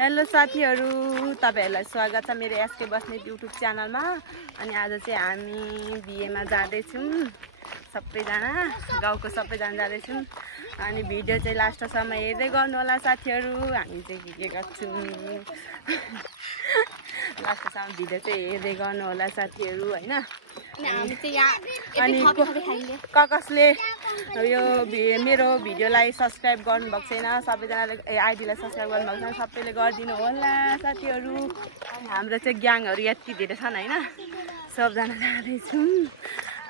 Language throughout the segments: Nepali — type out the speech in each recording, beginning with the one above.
हेलो साथीहरु, तपाईहरुलाई स्वागत छ मेरो एसके बस्नेत युट्युब च्यानलमा। अनि आज चाहिँ हामी बिहेमा जाँदै छौं, सबैजना गाउँको सबैजना जाँदै छौं। अनि भिडियो चाहिँ लास्टसम्म हेर्दै गर्नु होला साथीहरु। हामी चाहिँ के गर्छौं लास्टसम्म भिडियो चाहिँ हेर्दै गर्नु होला साथीहरु हैन। अनि कसले यो मेरो भिडियोलाई सब्स्क्राइब गर्नुभएको छैन, सबैजनाले आइडीलाई सब्स्क्राइब गर्नुभएको छैन, सबैले गरिदिनु होला साथीहरु। हाम्रो चाहिँ ग्याङहरु यति धेरै छन् हैन, सबजना जाँदैछौँ।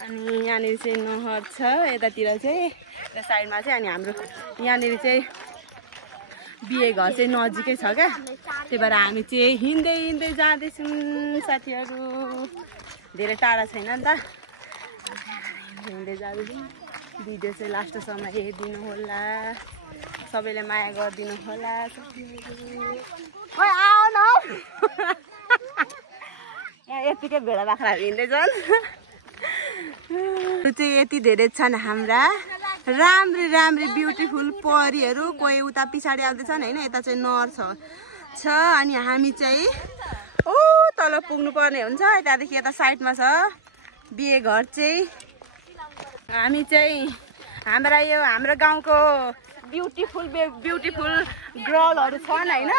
अनि यहाँनिर चाहिँ नहर छ, यतातिर चाहिँ यता साइडमा चाहिँ। अनि हाम्रो यहाँनिर चाहिँ बिहे घर चाहिँ नजिकै छ क्या, त्यही भएर हामी चाहिँ हिँड्दै हिँड्दै जाँदैछौँ साथीहरु। धेरै टाढा छैन नि त, हिँड्दै जाँदैछौँ। भिडियो चाहिँ लास्टसम्म हेरिदिनु होला, सबैले माया गरिदिनु होला साथीहरु। ओइ आऊ न यहाँ यतिकै भेडा बाख्राहरू हिँड्दैछन्। चाहिँ यति धेरै छन् हाम्रा राम्री राम्री ब्युटिफुल परीहरू। कोही उता पछाडि आउँदैछन् हैन, यता चाहिँ नर छ। अनि हामी चाहिँ ओ तल पुग्नु पर्ने हुन्छ, त्यहाँदेखि यता साइडमा छ बिहे घर चाहिँ। हामी चाहिँ हाम्रो गाउँको ब्युटिफुल गर्लहरू छन् हैन।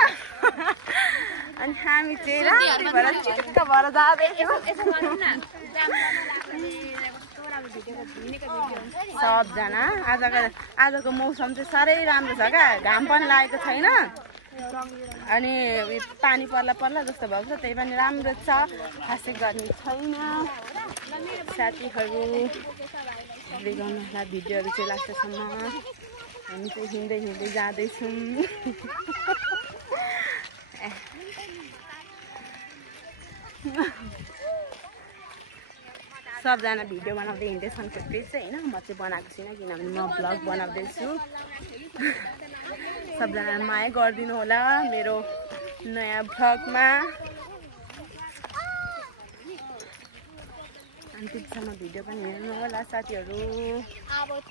अनि हामी चाहिँ राम्री भएर चिक्क भएर जाँदैछौँ सबजना। आजको मौसम चाहिँ साह्रै राम्रो छ क्या, घाम पनि लागेको छैन। अनि पानी पर्ला जस्तो भएको छ, त्यही पनि राम्रो छ, खासै गर्मी छैन साथीहरु। हेर्दै गर्नु होला भिडियोहरू चाहिँ लास्टसम्म। हामी चाहिँ हिँड्दै हिँड्दै जाँदैछौँ। सबजना भिडियो बनाउँदै हिँड्दैछन् त्यही चाहिँ हैन, म चाहिँ बनाएको छुइनँ किनभने म भ्लग बनाउँदैछु। सबजना माया गरिदिनु होला मेरो नयाँ भ्लगमा। अन्तिमसम्म भिडियो पनि हेर्नु होला साथीहरु।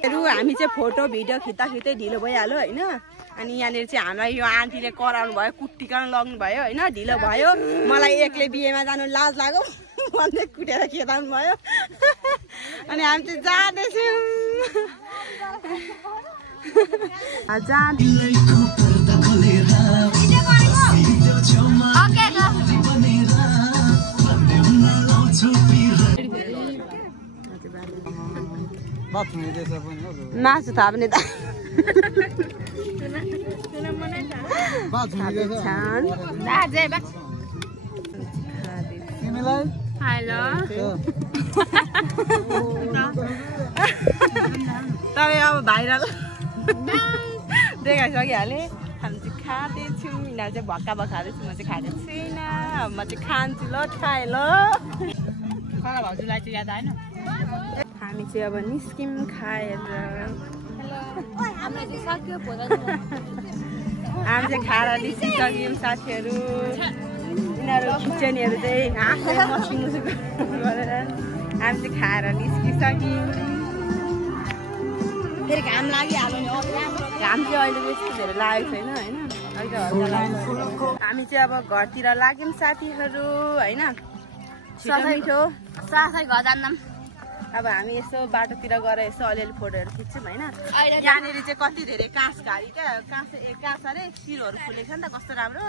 हामी चाहिँ फोटो भिडियो खिच्दै ढिलो भइहाल्यो हैन। अनि यहाँनिर चाहिँ हामीलाई यो आन्टीले कराउनु भयो, कुट्टिकन लग्नु भयो हैन, ढिलो भयो। मलाई एक्लै बिहेमा जानु लाज लाग्यो भन्दै कुटेर खेदाउनु भयो। अनि हामी चाहिँ जाँदैछौँ। मासु थाहा पनि त तपाईँ अब भाइरल देखाइसकिहालेँ। हामी चाहिँ खाँदैछौँ, यिनीहरू चाहिँ भक्का खाँदैछु, म चाहिँ खाएको छुइनँ। अब म चाहिँ खान्छु ल, खाएँ ल। भाउजूलाई चाहिँ याद आएन। हामी चाहिँ अब निस्किम खाएर। हामी चाहिँ खाएर निस्किसक्यौँ साथीहरू। यिनीहरू खिचनीहरू चाहिँ आफै मसिमुसु गरेर हामी चाहिँ खाएर निस्किसक्यौँ। फेरि घाम लागिहाल्यो नि, घाम चाहिँ अहिले यस्तो धेरै लागेको छैन हैन, अहिले हल्का लाग्यो। हामी चाहिँ अब घरतिर लाग्यौँ साथीहरू हैन। मिठो साथै घर जान्दाम। अब हामी यसो बाटोतिर गएर यसो अलिअलि फोटोहरू खिच्छौँ हैन। यहाँनिर चाहिँ कति धेरै काँसघारी क्या, काँस अरे सिरोहरू फुलेको छ नि त, कस्तो राम्रो।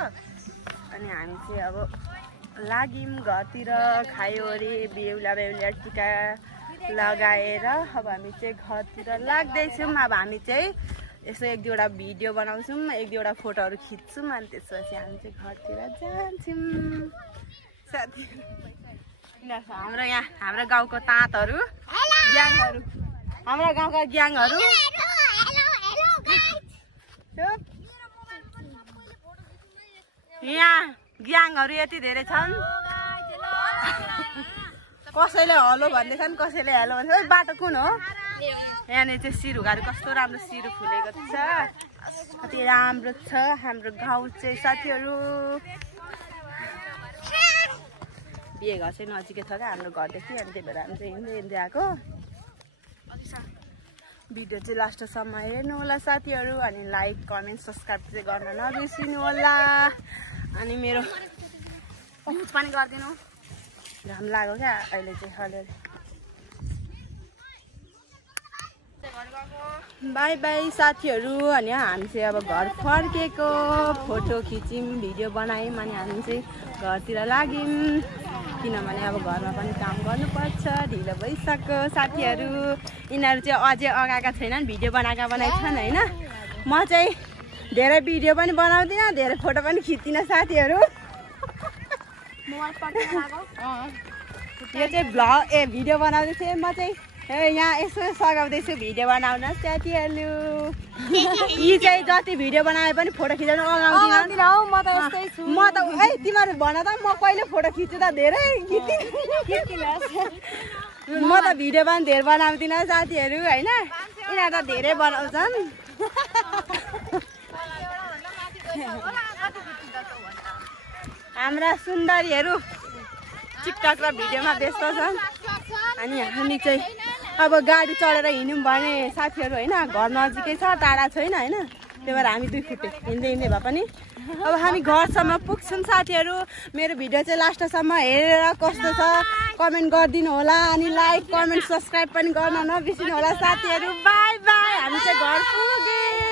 अनि हामी चाहिँ अब लाग्यौँ घरतिर, खायो अरे बेहुला टिका लगाएर। अब हामी चाहिँ घरतिर लाग्दैछौँ। अब हामी चाहिँ यसो एक दुईवटा भिडियो बनाउँछौँ, एक दुईवटा फोटोहरू खिच्छौँ। अनि त्यसपछि हामी चाहिँ घरतिर जान्छौँ साथी। हाम्रो गाउँको तातहरू ग्याङहरू, हाम्रो गाउँका ग्याङहरू। यहाँ ग्याङहरू यति धेरै छन्, कसैले हलो भन्दैछन्, कसैले हेलो भन्छ। बाटो कुन हो? यहाँनिर चाहिँ सिरुघारू कस्तो राम्रो सिरु फुलेको छ, कति राम्रो छ हाम्रो गाउँ चाहिँ साथीहरू। बिहे घर चाहिँ नजिकै छ क्या हाम्रो घरदेखि, अनि त्यही भएर हामी चाहिँ हिँड्दै हिँड्दै आएको। भिडियो चाहिँ लास्टसम्म हेर्नु होला साथीहरू। अनि लाइक कमेन्ट सब्सक्राइब चाहिँ गर्न नबिर्सिनु होला। अनि मेरो पानी गरिदिनु घाम लाग्यो क्या अहिले चाहिँ अलिअलि बाई बाई साथीहरू अनि हामी चाहिँ अब घर फर्केको फोटो खिच्यौँ भिडियो बनायौँ अनि हामी चाहिँ घरतिर लाग्यौँ किनभने अब घरमा पनि काम गर्नुपर्छ ढिलो भइसक्यो साथीहरू यिनीहरू चाहिँ अझै अगाएका छैनन् भिडियो बनाएछन् होइन म चाहिँ धेरै भिडियो पनि बनाउँदिनँ धेरै फोटो पनि खिच्दिनँ साथीहरू यो चाहिँ भ्लग भिडियो बनाउँदै थिएँ म चाहिँ यहाँ यसो सघाउँदैछु भिडियो बनाउन साथीहरू यी चाहिँ जति भिडियो बनाए पनि फोटो खिचाउनु अगाउँदिन म त यस्तै छु म त तिमीहरू भन त म कहिले फोटो खिच्दा धेरै म त भिडियो पनि धेरै बनाउँदिनँ साथीहरू होइन यिनीहरू त धेरै बनाउँछन् हाम्रा सुन्दरीहरू टिकटक र भिडियोमा व्यस्त छन् अनि हामी चाहिँ अब गाडी चढेर हिँड्यौँ भने साथीहरू होइन घर नजिकै छ टाढा छैन होइन त्यही भएर हामी 2 फुटे हिँड्दै भए पनि अब हामी घरसम्म पुग्छौँ साथीहरू मेरो भिडियो चाहिँ लास्टसम्म हेरेर कस्तो छ कमेन्ट गरिदिनु होला अनि लाइक कमेन्ट सब्सक्राइब पनि गर्न नबिर्सिनु होला साथीहरू बाई बाई हामी चाहिँ घर पुग्यौँ